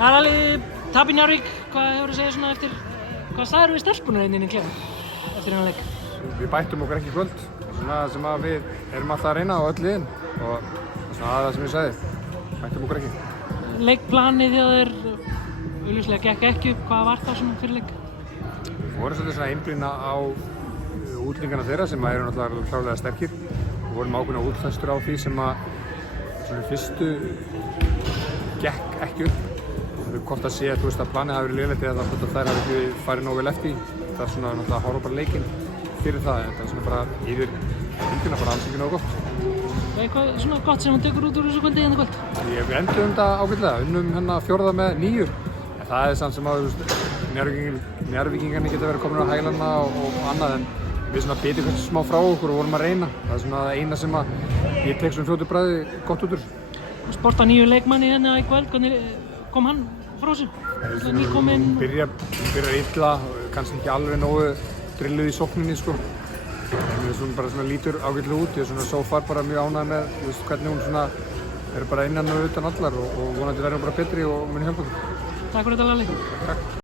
Það er alveg tap í Njarðvík, hvað hefur að segja svona eftir, hvað sagðir við stelpunum inn í klefann eftir þennan leik? Við bættum okkur ekki í kvöld, svona sem að við erum alltaf að reyna á öll liðin og svona það sem ég sagði, bættum okkur ekki. Leikplanið hjá þér, augljóslega gekk ekki upp, hvað var það svona fyrir leik? Við vorum svolítið svona einblína á útlendingana þeirra sem eru náttúrulega klárlega sterkir. Við vorum ákveðna útfæstur á því sem að svona fyrstu gekk ekki upp. Hvort að sé að planið hafi verið lélegt eða hvort að þær hafi ekki farið nógu vel eftir. Það er svona náttúrulega að horfa bara leikinn fyrir það, en það er svona bara yfir myndina bara alls ekki nógu gott. Eitthvað svona gott sem hún tekur út úr þessu kvöldi hérna kvöld? Við endum þetta ágætlega, unnum hérna 4. með 9. En það er samt sem að Njarðvíkingarnir geta verið komin á hælana og annað, en við svona bitum kannski smá frá okkur og vorum að reyna. Það er svona eina sem að ég tek svona fljótu bragði gott út úr. Þú sporta nýju leikmanni hérna í kvöld, hvernig kom hann frá sig? Nýkominn? Byrjar illa, kannski ekki alveg nógu drilluð í sókninni sko. En við svona bara svona lítur ágætlega út. Ég er svona so far bara mjög ánægð með hvernig hún svona er bara innan og utan allar og vonandi verður hún bara betri og muni hjálpa okkur. Takk fyrir þetta, Lalli. Takk.